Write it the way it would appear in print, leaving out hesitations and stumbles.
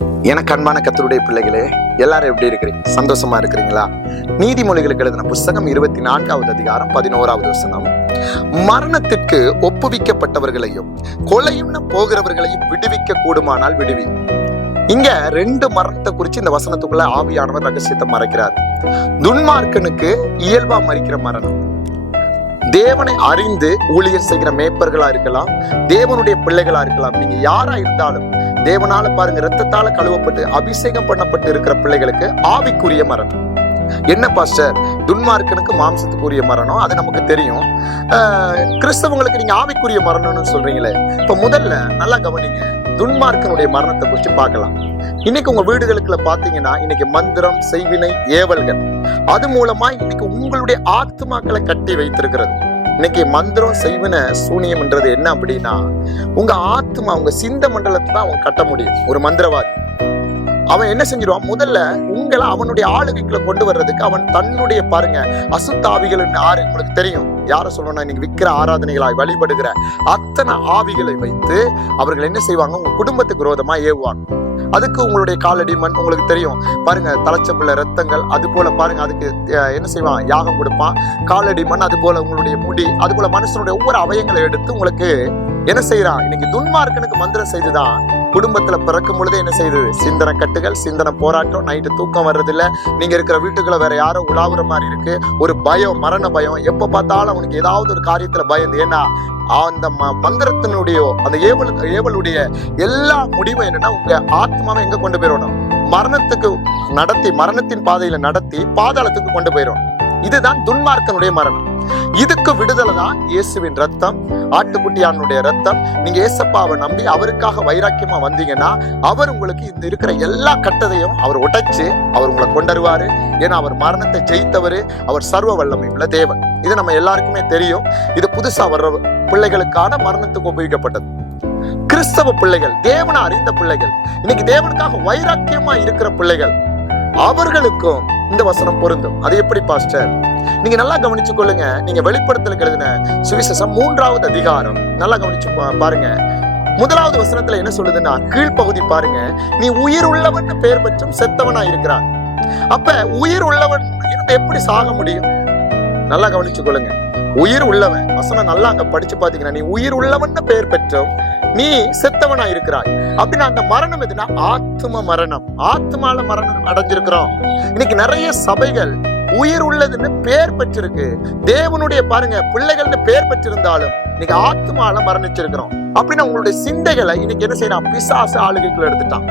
எனக்கு அன்பான கர்த்தருடைய பிள்ளைகளே, எல்லாரும் எப்படி இருக்கிறீங்க? சந்தோஷமா இருக்கிறீங்களா? நீதிமொழிகளுக்கு எழுதின புஸ்தகம் 24வது அதிகாரம் 11வது வசனம், மரணத்திற்கு ஒப்புவிக்கப்பட்டவர்களையும் கொலையுண்ண போகிறவர்களையும் விடுவிக்க கூடுமானால் விடுவி. இங்க ரெண்டு மரணத்தை குறிச்சு இந்த வசனத்துக்குள்ள ஆவியானவர் ரகசியத்தை மறைக்கிறார். துன்மார்க்கனுக்கு இயல்பா மறிக்கிற மரணம், தேவனை அறிந்து ஊழியர் செய்கிற மேய்ப்பர்களா இருக்கலாம், தேவனுடைய பிள்ளைகளா இருக்கலாம், நீங்க யாரா இருந்தாலும் தேவனால பாருங்க இரத்தத்தால கழுவப்பட்டு அபிஷேகம் பண்ணப்பட்டு இருக்கிற பிள்ளைகளுக்கு ஆவிக்குரிய மரணம். என்ன பாஸ்டர், துன்மார்க்கனுக்கு மாம்சத்துக்குரிய மரணம் அது நமக்கு தெரியும், கிறிஸ்தவங்களுக்கு நீங்க ஆவிக்குரிய மரணம்னு சொல்றீங்களே. இப்ப முதல்ல நல்லா கவனிங்க, துன்மார்க்கனுடைய மரணத்தை குறித்து பார்க்கலாம். இன்னைக்கு உங்க வீடுகளுக்குள்ள பாத்தீங்கன்னா இன்னைக்கு மந்திரம், செய்வினை, ஏவல்கள், அது மூலமா இன்னைக்கு உங்களுடைய ஆத்மாக்களை கட்டி வைத்திருக்கிறது. இன்னைக்கு மந்திரம், செய்வினை, சூனியம்ன்றது என்ன அப்படின்னா, உங்க ஆத்மா, உங்க சிந்த மண்டலத்தை தான் அவன் கட்ட முடியும். ஒரு மந்திரவாதி அவன் என்ன செஞ்சிருவான், முதல்ல உங்களை அவனுடைய ஆளுகைக்குள்ள கொண்டு வர்றதுக்கு அவன் தன்னுடைய பாருங்க அசுத்தாவிகள் ஆறு உங்களுக்கு தெரியும், யார சொல்லணும்னா இன்னைக்கு விக்கிர ஆராதனைகளாய் வழிபடுகிற அத்தனை ஆவிகளை வைத்து அவர்கள் என்ன செய்வாங்க, உங்க குடும்பத்துக்கு விரோதமா ஏவுவாங்க. அதுக்கு உங்களுடைய காலடி மண் உங்களுக்கு தெரியும் பாருங்க, தலைச்சப்புள்ள ரத்தங்கள், அது போல பாருங்க அதுக்கு என்ன செய்வான், யாகம் கொடுப்பான். காலடி மண், அது போல உங்களுடைய முடி, அது போல மனுஷனுடைய ஒவ்வொரு அவயங்களை எடுத்து உங்களுக்கு என்ன செய்யறான். இன்னைக்கு துன்மார்க்கனுக்கு மந்திரம் செய்துதான் குடும்பத்துல பிறக்கும் பொழுதே என்ன செய்யுது, சிந்தனை கட்டுகள், சிந்தனை போராட்டம், நைட்டு தூக்கம் வர்றதில்ல, நீங்க இருக்கிற வீட்டுக்குள்ள வேற யாரோ உலாவுற மாதிரி இருக்கு, ஒரு பயம், மரண பயம், எப்ப பார்த்தாலும் அவனுக்கு ஏதாவது ஒரு காரியத்துல பயந்து. ஏன்னா அந்த மந்திரத்தினுடைய அந்த ஏவலுடைய எல்லா முடிவும் என்னன்னா, உங்க ஆத்மாவை எங்க கொண்டு போயிடணும், மரணத்துக்கு நடத்தி, மரணத்தின் பாதையில நடத்தி பாதாளத்துக்கு கொண்டு போயிடும். இதுதான் துன்மார்க்கனுடைய மரணம். இதுக்கு விடுதலை தான் இயேசுவின் ரத்தம், ஆட்டுக்குட்டியானுடைய ரத்தம். நீங்க ஏசப்பாவை நம்பி அவருக்காக வைராக்கியமா வந்தீங்கன்னா அவர் உங்களுக்கு இந்த இருக்கிற எல்லா கட்டதையும் அவர் உடைச்சு அவர் உங்களை கொண்டருவாரு. ஏன்னா அவர் மரணத்தை ஜெயித்தவரு, அவர் சர்வ வல்லமை உள்ள தேவன். இது நம்ம எல்லாருக்குமே தெரியும். இது புதுசா வர்ற பிள்ளைகளுக்கான மரணத்துக்கு உபயோகிக்கப்பட்டது. கிறிஸ்தவ பிள்ளைகள், தேவனை அறிந்த பிள்ளைகள், இன்னைக்கு தேவனுக்காக வைராக்கியமா இருக்கிற பிள்ளைகள், அவர்களுக்கும் இந்த வசனம் பொருந்தும். அது எப்படி பாஸ்டர்? நீங்க நல்லா கவனிச்சு கொள்ளுங்க. நீங்க வெளிப்படுத்தலுக்கு எழுதின சுவிசேஷம் 3வது அதிகாரம் நல்லா கவனிச்சு பாருங்க. 1வது வசனத்துல என்ன சொல்லுதுன்னா, கீழ்ப்பகுதி பாருங்க, நீ உயிர் உள்ளவன் பெயர் பெற்றும் செத்தவனா இருக்கிறான். அப்ப உயிர் உள்ளவன் இருந்து எப்படி சாக முடியும்? நல்லா கவனிச்சு கொள்ளுங்க. உயிர் உள்ளவன் வசனம் நல்லா அங்க படிச்சு பாத்தீங்கன்னா, நீ உயிர் உள்ளவன் பெயர் பெற்றும் நீ செத்தவனா இருக்கிறாய். அப்படின்னா அந்த மரணம் எதுனா ஆத்ம மரணம். ஆத்மால மரணம் அடைஞ்சிருக்கிறோம். இன்னைக்கு நிறைய சபைகள் உயிர் உள்ளதுன்னு பேர் பெற்றிருக்கு, தேவனுடைய பாருங்க பிள்ளைகள்னு பேர் பெற்றிருந்தாலும் இன்னைக்கு ஆத்மால மரணிச்சிருக்கிறோம். அப்படின்னா உங்களுடைய சிந்தைகளை இன்னைக்கு என்ன செய்யறான், பிசாசு ஆளுகைக்குள்ள எடுத்துட்டான்.